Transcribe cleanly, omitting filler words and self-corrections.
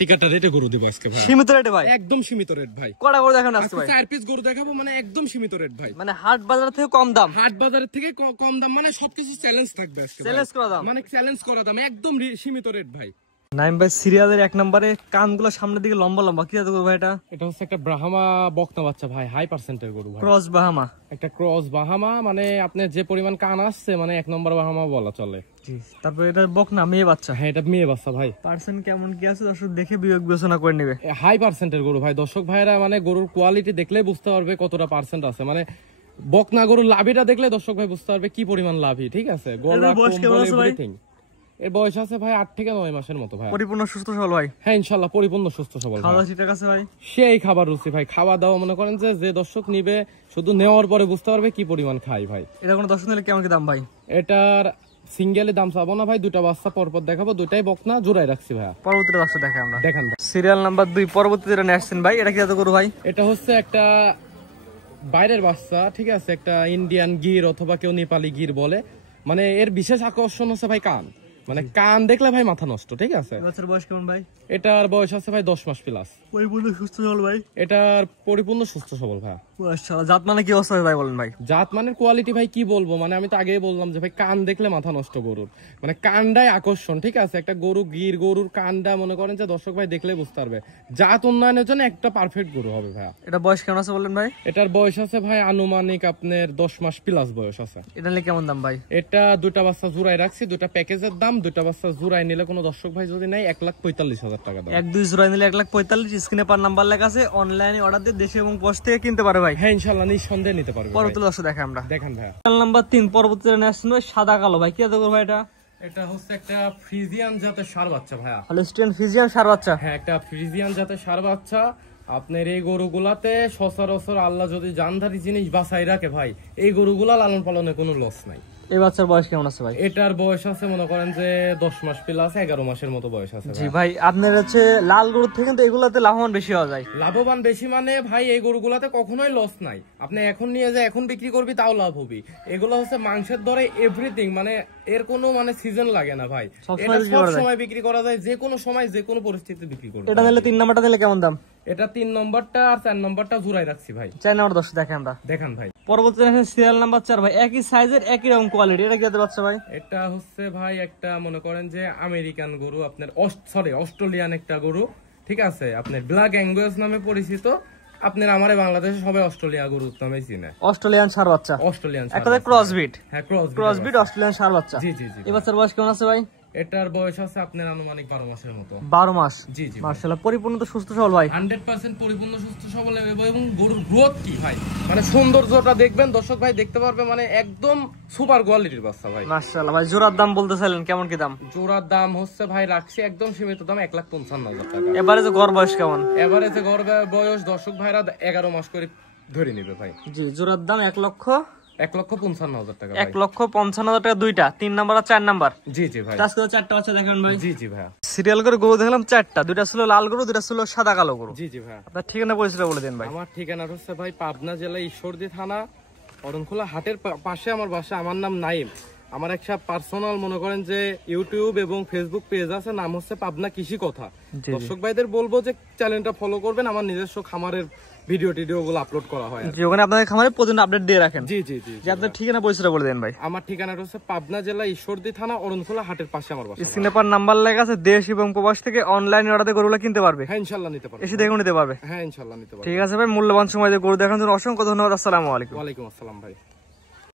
টিকাটা রেটে গরু দিব আজকে ভাই, সীমিত রেটে ভাই, একদম সীমিত রেট ভাই। কটা গরু দেখান আজকে ভাই? 4 পিস গরু দেখাবো, মানে একদম সীমিত রেট ভাই, মানে হাট বাজার থেকে কম দাম, হাট বাজারের থেকে কম দাম, মানে সবকিছু চ্যালেঞ্জ থাকবে আজকে, চ্যালেঞ্জ করা দাম, মানে চ্যালেঞ্জ করা দাম, একদম সীমিত রেট ভাই। নাইম ভাই সিরিয়ালের 1 নম্বরে কানগুলো সামনের দিকে লম্বা লম্বা, কি আছে ভাই এটা? এটা হচ্ছে একটা ব্রাহ্মা বকনা বাচ্চা ভাই, হাই পার্সেন্টের গরু ভাই, ক্রস বাহামা, একটা ক্রস বাহামা, মানে আপনার যে পরিমাণ কান আসছে মানে 1 নম্বর বাহামা বলা চলে। তারপর এটা বকনা মেয়ে বাচ্চা, হ্যাঁ এটা মেয়ে বাচ্চা ভাই। পার্সেন্ট কেমন কি আছে দর্শক দেখে বিবেক বিবেচনা করে নেবে। হাই পার্সেন্টের গরু ভাই, দর্শক ভাইরা মানে গরুর কোয়ালিটি দেখলেই বুঝতে পারবে কতটা পার্সেন্ট আছে, মানে বকনা গরুর লাভিটা দেখলে দর্শক ভাই বুঝতে পারবে কি পরিমাণ লাভি, ঠিক আছে। এর বয়স আছে ভাই 8 থেকে 9 মাসের মতো ভাই, পরিপূর্ণ সুস্থ সবল ভাই। হ্যাঁ ইনশাআল্লাহ পরিপূর্ণ সুস্থ সবল। খাওয়া ঠিক আছে ভাই, সেই খাবার রুচি ভাই, খাওয়া দাওয়া মনে করেন যে দর্শক নিবে শুধু নেওয়ার পরে বুঝতে পারবে কি পরিমাণ খাই ভাই। এটা কোনো দর্শক নিলে কেমন কি দাম ভাই? এটার সিঙ্গেলে দাম চাবো না ভাই, দুটা বাচ্চা পরপর দেখাবো, দুটাই বকনা জোড়াই রাখছি ভাই। পরবর্তী বাচ্চা দেখে আমরা দেখেন সিরিয়াল নাম্বার 2 পরবর্তী যেটা আসছেন ভাই, এটা কি এত গরু ভাই? এটা হচ্ছে একটা বাইরের বাচ্চা, ঠিক আছে, একটা ইন্ডিয়ান গির অথবা কেউ নেপালি গির বলে, মানে এর বিশেষ আকর্ষণ হচ্ছে ভাই কান, মানে কান দেখলে ভাই মাথা নষ্ট, ঠিক আছে। বাচ্চার বয়স কেমন ভাই? এটার বয়স আছে ভাই 10 মাস প্লাস। পরিপূর্ণ সুস্থ সবল ভাই, এটার পরিপূর্ণ সুস্থ সবল ভাই। মাশাআল্লাহ। জাত মানে কি অবস্থা ভাই বলেন ভাই? জাত মানের কোয়ালিটি ভাই কি বলবো, মানে আমি তো আগেই বললাম যে ভাই কান দেখলে মাথা নষ্ট গরুর, মানে কানটাই আকর্ষণ, ঠিক আছে। একটা গরু গির গরুর কানটা মনে করেন যে দর্শক ভাই দেখলে বুঝতে পারবে, জাত উন্নয়নের জন্য একটা পারফেক্ট গরু হবে ভাই। এটা বয়স কেমন আছে বলেন ভাই? এটার বয়স আছে ভাই আনুমানিক আপনার 10 মাস প্লাস বয়স আছে। এটা নিলে কেমন দাম ভাই? এটা দুটা বাচ্চা জোড়াই রাখছি, দুটা প্যাকেজের দাম, দুটা বাচ্চা জোড়াই নিলে কোনো দর্শক ভাই যদি নাই 1,45,000 টাকা দাম। 1-2 জোড়াই নিলে 1,45,000, স্ক্রিনে পার নাম্বার লেখা আছে, অনলাইনে অর্ডার দিয়ে দেশে এবং পোস্ট থেকে কিনতে পারে ভাই। হ্যাঁ ইনশাআল্লাহ নিঃসন্দেহে নিতে পারবে। পরবর্তী দর্শক দেখে আমরা দেখেন ভাই নাম্বার 3 পরবর্তী যেটা আসছেন ভাই সাদা কালো ভাই, কি এত গরু ভাই এটা? এটা হচ্ছে একটা ফ্রিজিয়ান জাতের ষাঁড় বাচ্চা ভাইয়া, হলস্টিয়ান ফ্রিজিয়ান ষাঁড় বাচ্চা। হ্যাঁ একটা ফ্রিজিয়ান জাতের ষাঁড় বাচ্চা। আপনার এই গরুগুলাতে সচরাচর আল্লাহ যদি জানদারি জিনিস বাছাই রাখে ভাই, এই গরুগুলা লালন পালনে কোনো লস নাই। এই বাচ্চার বয়স কেমন আছে ভাই? এটার বয়স আছে মনে করেন যে 10 মাস প্লাস, 11 মাসের মতো বয়স আছে। জি ভাই, আপনার হচ্ছে লাল গরুর থেকে কিন্তু এগুলাতে লাভবান বেশি হওয়া যায়। লাভবান বেশি মানে ভাই এই গরুগুলাতে কখনোই লস নাই, আপনি এখন নিয়ে যায় এখন বিক্রি করবি তাও লাভ হবে। এগুলো হচ্ছে মাংসের দরে এভরিথিং, মানে এর কোনো মানে সিজন লাগে না ভাই, এটা সব সময় বিক্রি করা যায়, যে কোনো সময় যে কোনো পরিস্থিতিতে বিক্রি করবে। এটা নিলে 3 নাম্বারটা নিলে কেমন দাম? এটা 3 নম্বরটা আর 4 নম্বরটা জোড়াই রাখছি ভাই। 4 নাম্বার দর্শক দেখেন আমরা, দেখান ভাই। পরবর্তী সিরিয়াল নাম্বার 4 ভাই, একই সাইজের একই রকম কোয়ালিটি, এটা কি এত বাচ্চা ভাই? এটা হচ্ছে ভাই একটা মনে করেন যে আমেরিকান গরু, আপনার অস্ট্রেলিয়ান একটা গরু, ঠিক আছে, আপনার ব্ল্যাক অ্যাঙ্গুয়াস নামে পরিচিত। আপনার আমারে বাংলাদেশে সবাই অস্ট্রেলিয়া গরু নামে চিনে। অস্ট্রেলিয়ান ষাঁড় বাচ্চা, অস্ট্রেলিয়ান একটা ক্রসবিট। হ্যাঁ ক্রসবিট অস্ট্রেলিয়ান ষাঁড় বাচ্চা। জি জি জি। এই বাচ্চার বয়স কেমন আছে ভাই? এটার বয়স আছে আপনার আনুমানিক 12 মাসের মতো। 12 মাস? জি জি মাশাআল্লাহ, পরিপূর্ণ তো সুস্থ সবল ভাই, 100% পরিপূর্ণ সুস্থ সবল। এবং গরুর গ্রোথ কি ভাই, মানে সৌন্দর্যটা দেখবেন দর্শক ভাই দেখতে পারবে, মানে একদম সুপার কোয়ালিটির বাচ্চা ভাই। মাশাআল্লাহ ভাই, জোড়ার দাম বলতে চাইলেন কেমন কি দাম? জোড়ার দাম হচ্ছে ভাই রাখছি একদম সীমিত দাম 1,55,000 টাকা। এবারে গড় বয়স কেমন? এভারেজে গড় বয়স দর্শক ভাইরা 11 মাস করে ধরে নেবে ভাই। জি, জোড়ার দাম 1,55,000 টাকা। 1,55,000 টাকা দুইটা, 3 নাম্বার আর 4 নাম্বার। জি জি ভাই, আজকে 4টা বাচ্চা দেখেন ভাই। জি জি ভাই, সিরিয়াল করে গরু দেখলাম 4টা, দুইটা ছিল লাল গরু, দুইটা ছিল সাদা কালো গরু। জি জি ভাই। আপনার ঠিকানা পরিচয় বলে দেন ভাই। আমার ঠিকানা হচ্ছে ভাই পাবনা জেলা ঈশ্বরদী থানা অরণখোলা হাটের পাশে আমার বাসা। আমার নাম নাইম। আমার একটা পার্সোনাল মনে করেন যে ইউটিউব এবং ফেসবুক পেজ আছে, নাম হচ্ছে পাবনা কৃষি কথা। দর্শক ভাইদের বলবো যে চ্যানেলটা ফলো করবেন, আমার নিজস্ব খামারের ভিডিও গুলো আপলোড করা হয়, যে ওখানে আপনাদের খামারে প্রতিদিন আপডেট দিয়ে রাখেন। জি জি জি। যে আপনার ঠিকানা পরিচয় বলে দেন ভাই। আমার ঠিকানাটা হচ্ছে পাবনা জেলা ঈশ্বরদী থানা অরণখোলা হাটের পাশে আমার বাসা। স্ক্রিনে পার নাম্বার লেখা আছে, দেশ এবং প্রবাস থেকে অনলাইন অর্ডারে গরুগুলো কিনতে পারবে। হ্যাঁ ইনশাআল্লাহ নিতে পারবে, এসে দেখে নিতে পারবে। হ্যাঁ ইনশাআল্লাহ নিতে পারবে। ঠিক আছে ভাই, মূল্যবান সময় দিয়ে গরু দেখানোর জন্য অসংখ্য ধন্যবাদ। আসসালামু আলাইকুম। ওয়ালাইকুম আসসালাম ভাই।